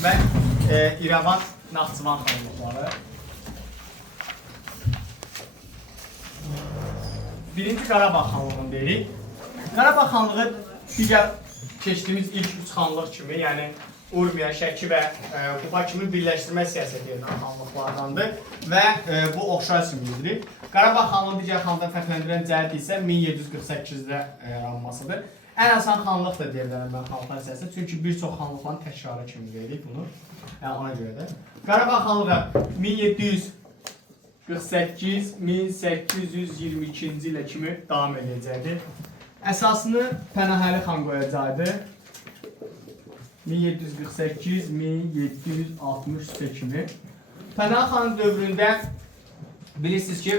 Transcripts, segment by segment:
və İrəvan Naxçıvan xanlıqları. Birinci Qarabağ xanlığını deyirik. Qarabağ xanlığı digər keçdiyimiz ilk 3 xanlıq kimi, yəni Urmiya, Şəki və Quba kimi birləşdirmə siyasəti yeridən xanlıqlardandır və bu oxşar simlidir. Qarabağ xanlığını digər xanlıqdan fərqləndirən cəhət isə 1748-də yaranmasıdır. Ən asan xanlıq da deyilərəm mən xanlıqlar siyasəti, çünki bir çox xanlıqların təkrarı kimi deyirik bunu. Yəni ona görə də. Qarabağ xanlığı 1748-1822-ci ilə kimi davam edəcəkdir. Əsasını Pənahəli xan qoyacaqdı. 1748-1763 kimi. Pənah xanın dövründə bilirsiniz ki,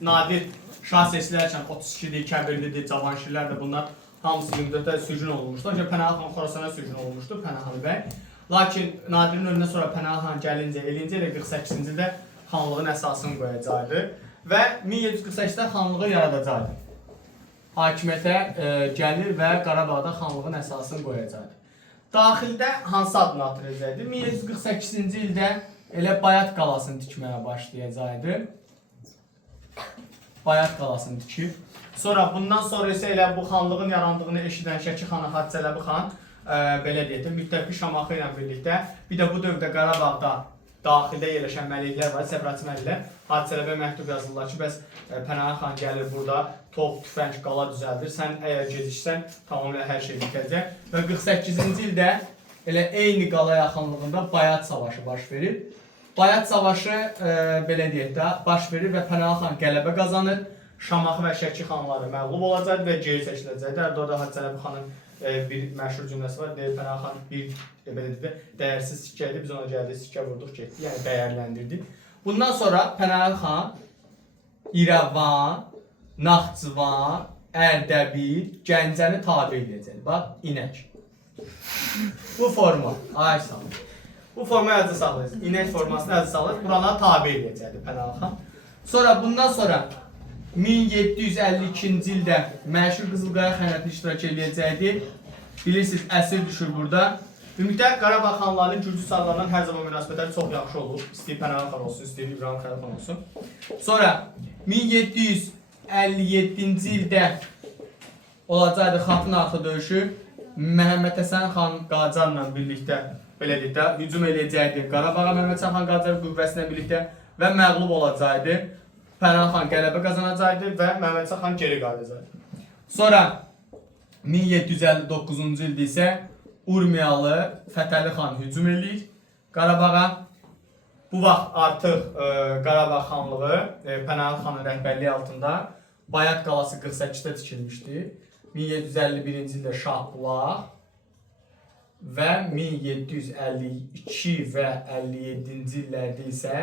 nadir şah seçilərkən 32-dir, Kəbirlidir, Cavanşirlər də bunlar hamısı 24-də sürgün olunmuşdu. Ancaq Pənah xan Xorasana sürgün olunmuşdu, Pənahəli bəy. Lakin Nadirin önündən sonra Pənah xan gəlincə, elincə ilə 48-ci ildə xanlığın əsasını qoyacaqdı və 1748-də xanlığı yaradacaqdı. Hakimiyyətə gəlir və Qarabağda xanlığın əsasını qoyacaqdı. Daxildə hansı adını hatırlayacaqdı? 1748-ci ildə elə Bayat qalasını tikməyə başlayacaqdı. Bayat qalasını tikib. Sonra bundan sonra isə elə bu xanlığın yarandığını eşidən Şəki xanı Hacı Çələbi xan belə deyək, müttəfiq Şamaxı ilə birlikdə bir də bu dövrdə Qarabağda daxildə yerləşən məliklər var, separatçı məliklər. Hacı Çələbə məktub yazırlar ki, bəs Pənah xan gəlir burada, top, tüfəng, qala düzəldir. Sən əgər geciksən, tamamilə hər şey bitəcək. Və 48-ci ildə elə eyni qala yaxınlığında Bayat savaşı baş verir. Bayat savaşı belə deyək də baş verir və Pənah xan qələbə qazanır. Şamaxı və Şəki xanları məğlub olacaqdır və geri çəkiləcəkdir. Orada Hacı Çələbi xanın bir məşhur cümləsi var. Deyir, Pənah xan bir dəyərsiz sikkə idi, biz ona gəldik, sikkə vurduq, getdik, yəni dəyərləndirdik. Bundan sonra Pənah xan İrəvan, Naxçıvan, Ərdəbil, Gəncəni tabe edəcək. Bax, inək. Bu forma, ay sağ olun. Bu forma yazı saxlayacaq. İnək formasını yazı saxlayacaq. Buralara tabe edəcəkdir Pənah xan. Sonra bundan sonra 1752-ci ildə məşhur Qızılqaya xəyanətini iştirak edəcəkdi. Bilirsiniz, əsir düşür burada. Ümumiyyətlə, Qarabağ xanlarının Gürcü sarlarından hər zaman münasibətləri çox yaxşı olur. İstəyir Pənah xan olsun, istəyir İbrahim Xəlil xan olsun. Sonra 1757-ci ildə olacaqdı Xatın Arxı döyüşü. Məhəmməd Həsən xan Qacarla birlikdə belə deyək də hücum edəcəkdi Qarabağa. Məhəmməd Həsən xan Qacar qüvvəsinə birlikdə və məğlub olacaqdı. Pənah xan qələbə qazanacaqdı və Məhəmməd Həsən xan geri qayıdacaqdı. Sonra 1759-cu ildə isə Urmiyalı Fətəli xan hücum edir Qarabağa. Bu vaxt artıq Qarabağ xanlığı Pənah xanın rəhbərliyi altında Bayat qalası 48-də tikilmişdi. 1751-ci ildə Şahbulaq və 1752 və 57-ci illərdə isə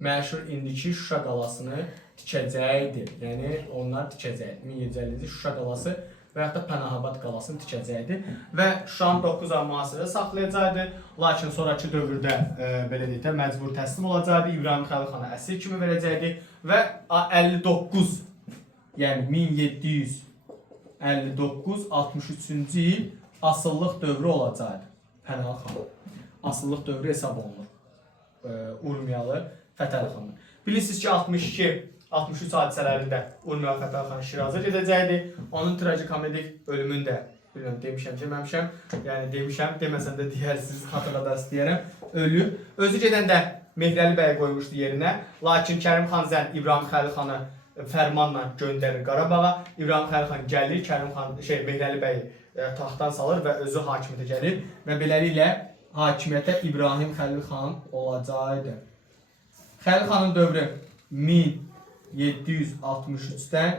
məşhur indiki Şuşa qalasını tikəcəkdir. Yəni onlar tikəcəkdir. 1750-ci Şuşa qalası və yaxud da Pənahabad qalasını tikəcəkdi və Şuşanı 9 ay mühasirədə saxlayacaqdı. Lakin sonraki dövrdə belə deyək də məcbur təslim olacaqdı. İbrahim Xəlil xana əsir kimi verəcəkdi və 59, yəni 1759-63-cü il asıllıq dövrü olacaqdı Pənah xana. Asıllıq dövrü hesab olunur Urmiyalı Fətəli xanı. Bilirsiniz ki, 63 hadisələrində Urmiyalı Fətəli xan Şiraza gedəcəkdi. Onun tragikomedik ölümünü də bilmirəm, demişəm, deməmişəm. Yəni demişəm, deməsəm də deyərsiniz, xatırladarsınız deyərəm. Ölüb. Özü gedəndə Mehrəli bəyi qoymuşdu yerinə. Lakin Kərim xan Zən İbrahim Xəlil xanı fərmanla göndərir Qarabağa. İbrahim Xəlil xan gəlir, Mehrəli bəyi taxtdan salır və özü hakimiyyətə gəlir və beləliklə hakimiyyətə İbrahim Xəlil xan olacaqdı. Xəlil xanın dövrü 1763-dən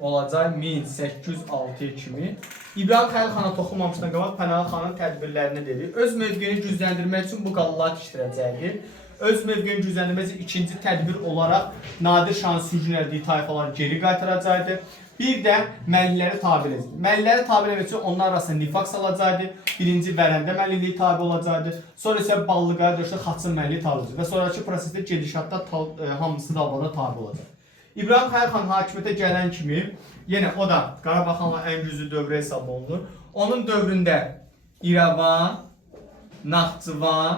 olacaq 1806-ya kimi. İbrahim Xəlil xana toxunmamışdan qabaq Pənah xanın tədbirlərini dedi. Öz mövqeyini gücləndirmək üçün bu qalaları tikdirəcəkdi. Öz mövqeyini gücləndirmək üçün ikinci tədbir olaraq Nadir şahın sürgün etdiyi tayfaları geri qaytaracaqdı. Bir də məlikləri tabe edəcəkdi. Məlikləri tabe etmək üçün onlar arasında nifaq salacaqdı. Birinci Vərəndə məliliyi tabe olacaqdı. Sonra isə Ballıqaya döşdə Xaçın məliliyi tabe olacaqdı. Və sonraki prosesdə gedişatda hamısı dalbada tabe olacaq. İbrahim Xəlil xan hakimiyyətə gələn kimi, yenə o da Qarabağ xanla ən güclü dövrə hesab olunur. Onun dövründə İrəvan, Naxçıvan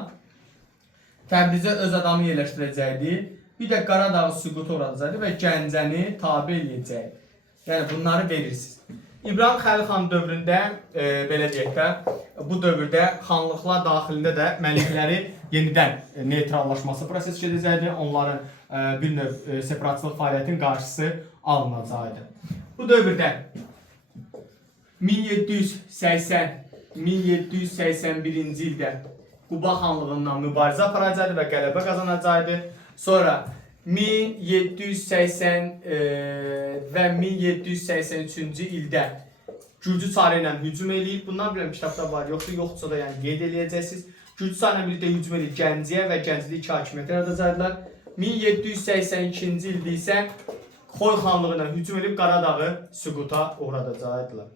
Təbrizə öz adamı yerləşdirəcəkdi. Bir də Qaradağı süquta uğradacaqdı və Gəncəni tabe edəcəkdi. Yəni bunları verirsiniz. İbrahim Xəlil xan dövründə belə deyək də, bu dövrdə xanlıqlar daxilində də məlikləri yenidən neytrallaşması prosesi gedəcəkdi. Onların bir növ separatistik fəaliyyətin qarşısı alınacaqdı. Bu dövrdə 1781-ci ildə Quba xanlığından mübarizə aparacaqdı və qələbə qazanacaqdı. Sonra 1780 və 1783-cü ildə Gürcü çarı ilə hücum eləyib. Bundan bilirəm kitabda var, yoxsa da yəni qeyd eləyəcəksiniz. Gürcü çarı ilə birlikdə hücum eləyib Gəncəyə və Gəncədə iki hakimiyyət yaradacaqdılar. 1782-ci ildə isə Xoy xanlığı ilə hücum edib Qaradağı süquta uğradacaqdılar.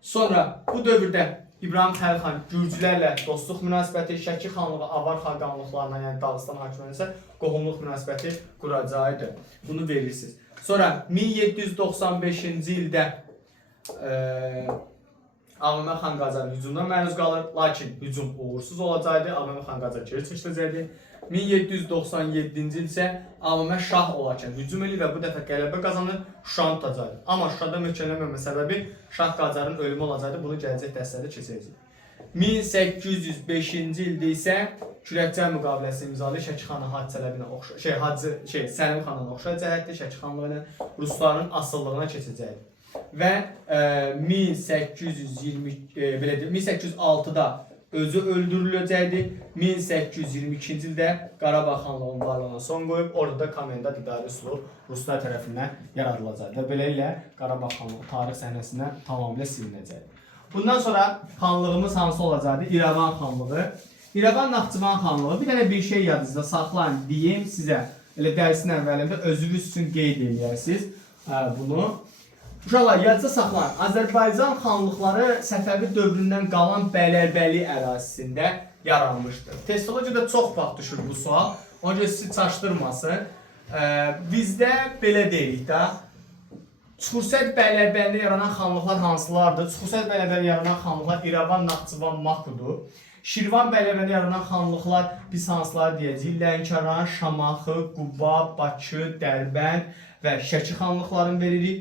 Sonra bu dövrdə İbrahim Xəlil xan Gürcülərlə dostluq münasibəti, Şəki xanlığı Avar xaqanlıqlarına, yəni Dağıstan hakimiyyətinə isə qohumluq münasibəti quracaqdı. Bunu verirsiniz. Sonra 1795-ci ildə Ağaməmməd xan Qacar hücumdan məruz qalır, lakin hücum uğursuz olacaqdı. Ağaməmməd xan Qacar geri çəkiləcəkdi. 1797-ci il isə Ağaməmməd şah olarkən hücum edir və bu dəfə qələbə qazanır, Şuşanı tutacaqdı. Amma Şuşada möhkəmlənməmə səbəbi Şah Qacarın ölümü olacaqdı. Bunu gələcək dərslərdə keçəcəyik. 1805-ci ildə isə Kürəkçay müqaviləsi imzalı Şəki xanın hadisələrinə Səlim xanın oxşar cəhətli Şəki xanlığı ilə Rusların asıllığına keçəcəkdi. Və 1806-da özü öldürüləcəkdi. 1822-ci ildə Qarabağ xanlığının varlığına son qoyub, orada da komendant idarə üsulu Ruslar tərəfindən yaradılacaqdı. Və beləliklə Qarabağ xanlığı tarix səhnəsindən tamamilə silinəcəkdi. Bundan sonra xanlığımız hansı olacaqdı? İrəvan xanlığı. İrəvan Naxçıvan xanlığı. Bir dənə bir şey yadınızda saxlayın, deyim sizə. Elə dərsin əvvəlində özünüz üçün qeyd edərsiniz bunu. Uşaqlar, yadda saxlayın. Azərbaycan xanlıqları Səfəvi dövründən qalan Bələrbəli ərazisində yaranmışdır. Testologiyada çox vaxt düşür bu sual. Ona görə sizi çaşdırmasın. Bizdə belə deyirik də, Çuxursəd Bələrbəlidə yaranan xanlıqlar hansılardır? Çuxursəd Bələrbəlidə yaranan xanlıqlar İrəvan, Naxçıvan, Makudur. Şirvan Bələrbəlidə yaranan xanlıqlar biz hansıları deyəcəyik? Lənkəran, Şamaxı, Quba, Bakı, Dərbənd və Şəki xanlıqlarını veririk.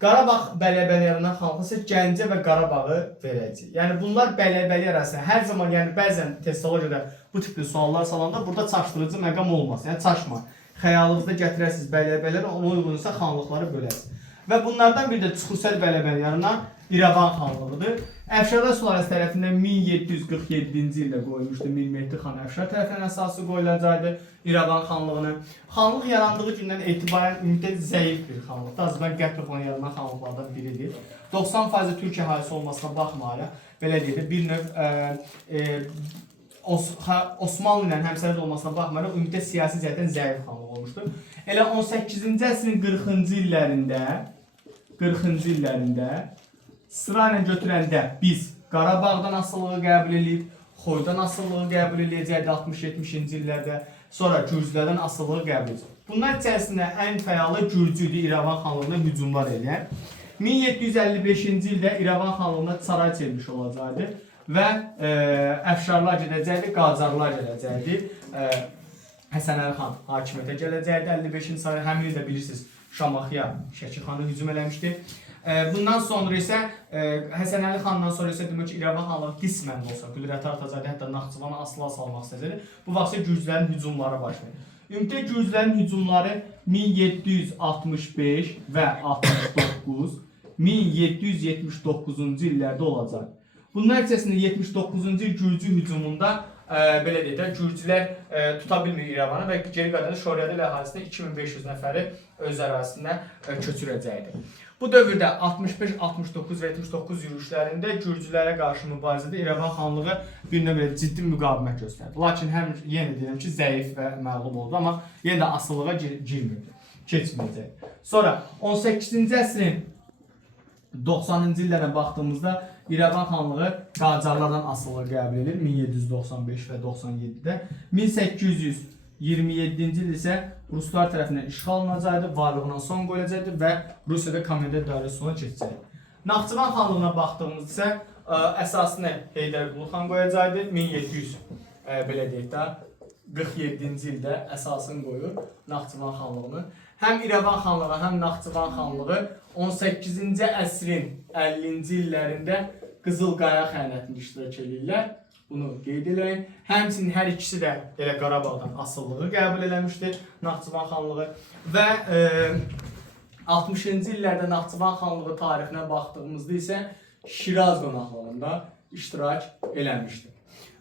Qarabağ Bələrbəli yaranan xanlıqlar isə Gəncə və Qarabağı verəcəyik. Yəni bunlar Bələrbəli arasında hər zaman, yəni bəzən testologiyada bu tipli suallar salanda burada çaşdırıcı məqam olmaz. Yəni çaşma. Xəyalınızda gətirəsiniz Bələrbəliləri, ona uyğunsa xanlıqları böləsiniz. Və bunlardan biri də Çuxursəd Bələrbəli yaranan İrəvan xanlığıdır. Əfşarlar sülaləsi tərəfindən 1747-ci ildə qoyulmuşdu. Mir Mehdi xan Əfşar tərəfindən əsası qoyulacaqdı İrəvan xanlığını. Xanlıq yarandığı gündən etibarən ümumiyyətlə zəif bir xanlıqdır. Azərbaycan qərb tərəfindən yaranan xanlıqlardan biridir. 90% türk əhalisi olmasına baxmayaraq, belə deyək, bir növ Osmanlı ilə həmsərhəd olmasına baxmayaraq ümumiyyətlə siyasi cəhətdən zəif xanlıq olmuşdur. Elə 18-ci əsrin 40-cı illərində sıra ilə götürəndə biz Qarabağdan asılılığı qəbul edib, Xoydan asılılığı qəbul edəcəkdi 60-70-ci illərdə, sonra Gürcülərdən asılılığı qəbul edəcəkdi. Bunlar içərisində ən fəalı Gürcü idi, İrəvan xanlığına hücumlar edən. 1755-ci ildə İrəvan xanlığına saray çevrilişi olacaqdı və Əfşarlar gedəcəkdi, Qacarlar gələcəkdi. Həsən Əli xan hakimiyyətə gələcəkdi 55-ci saray, həmin ildə bilirsiniz Şamaxıya Şəki xanı hücum eləmişdi. Bundan sonra isə Həsən Əli xandan sonra isə demək ki, İrəvan xanlığı qismən olsa qüdrəti artacaqdı, hətta Naxçıvana asıla salmaq istəyəcəkdi. Bu vaxt Gürcülərin hücumları başlayır. Ümumiyyətlə Gürcülərin hücumları 1765 və 69, 1779-cu illərdə olacaq. Bunlar içərisində 79-cu il Gürcü hücumunda belə deyək də, Gürcülər tuta bilmir İrəvanı və geri qalanı Şoriyadı əhalisində 2500 nəfəri öz ərazisində köçürəcəkdir. Bu dövrdə 65, 69 və 79 yürüşlərində Gürcülərə qarşı mübarizədə İrəvan xanlığı bir növ ciddi müqavimət göstərdi. Lakin həm yenə deyirəm ki, zəif və məğlub oldu, amma yenə də asılılığa girmirdi, keçməyəcək. Sonra 18-ci əsrin 90-cı illərə baxdığımızda İrəvan xanlığı Qacarlardan asılılığı qəbul edir 1795 və 97-də. 1827-ci il isə Ruslar tərəfindən işğal olunacaqdı, varlığına son qoyulacaqdı və Rusiyada komendant idarə üsuluna keçəcəkdi. Naxçıvan xanlığına baxdığımızda isə Əsasını Heydərqulu xan qoyacaqdı. 1700 belə deyək də 47-ci ildə əsasını qoyur Naxçıvan xanlığını. Həm İrəvan xanlığı, həm Naxçıvan xanlığı 18-ci əsrin 50-ci illərində Qızılqaya xəyanətində iştirak edirlər. Bunu qeyd edin. Həmçinin hər ikisi də elə Qarabağdan asılılığı qəbul eləmişdi Naxçıvan xanlığı və 60-cı illərdə Naxçıvan xanlığı tarixinə baxdığımızda isə Şiraz qonaqlığında iştirak eləmişdi.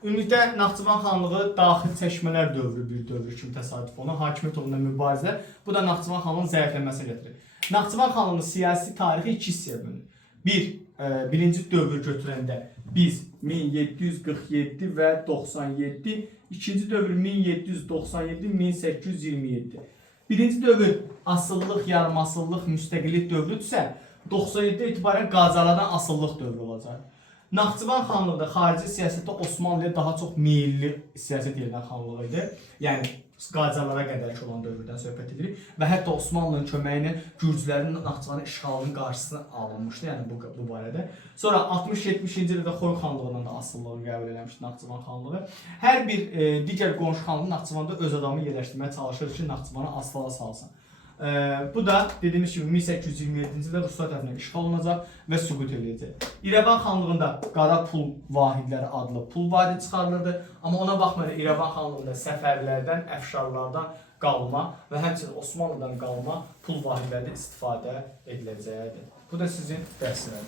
Ümumiyyətlə Naxçıvan xanlığı daxil çəkmələr dövrü bir dövr kimi təsadüf olunur. Hakimiyyət uğrunda mübarizə. Bu da Naxçıvan xanlığının zəifləməsinə gətirir. Naxçıvan xanlığının siyasi tarixi iki hissəyə bölünür. Birinci dövr götürəndə biz 1747 və 97, ikinci dövr 1797-1827. Birinci dövr asıllıq, yarımasıllıq, müstəqillik dövrüdürsə, 97-də etibarən Qacarlardan asıllıq dövrü olacaq. Naxçıvan xanlığı da xarici siyasətdə Osmanlıya daha çox meyilli siyasət yeridən xanlığı idi. Yəni Qacarlara qədərki olan dövrdən söhbət edirik və hətta Osmanlının köməyi ilə Gürcülərin Naxçıvanın işğalının qarşısını alınmışdı, yəni bu barədə. Sonra 60-70-ci ildə Xoy xanlığından da asıllığı qəbul eləmişdi Naxçıvan xanlığı. Hər bir digər qonşu xanlıq Naxçıvanda öz adamını yerləşdirməyə çalışır ki, Naxçıvanı asfala salsın. Bu da dediyimiz kimi 1827-ci ildə Ruslar tərəfindən işğal olunacaq və süqut ediləcək. İrəvan xanlığında qara pul vahidləri adlı pul vahidi çıxarılırdı, amma ona baxmayaraq İrəvan xanlığında səfərlərdən, əfşarlardan qalma və həmçinin Osmanlıdan qalma pul vahidlərdə istifadə ediləcəkdir. Bu da sizin dərsləriniz.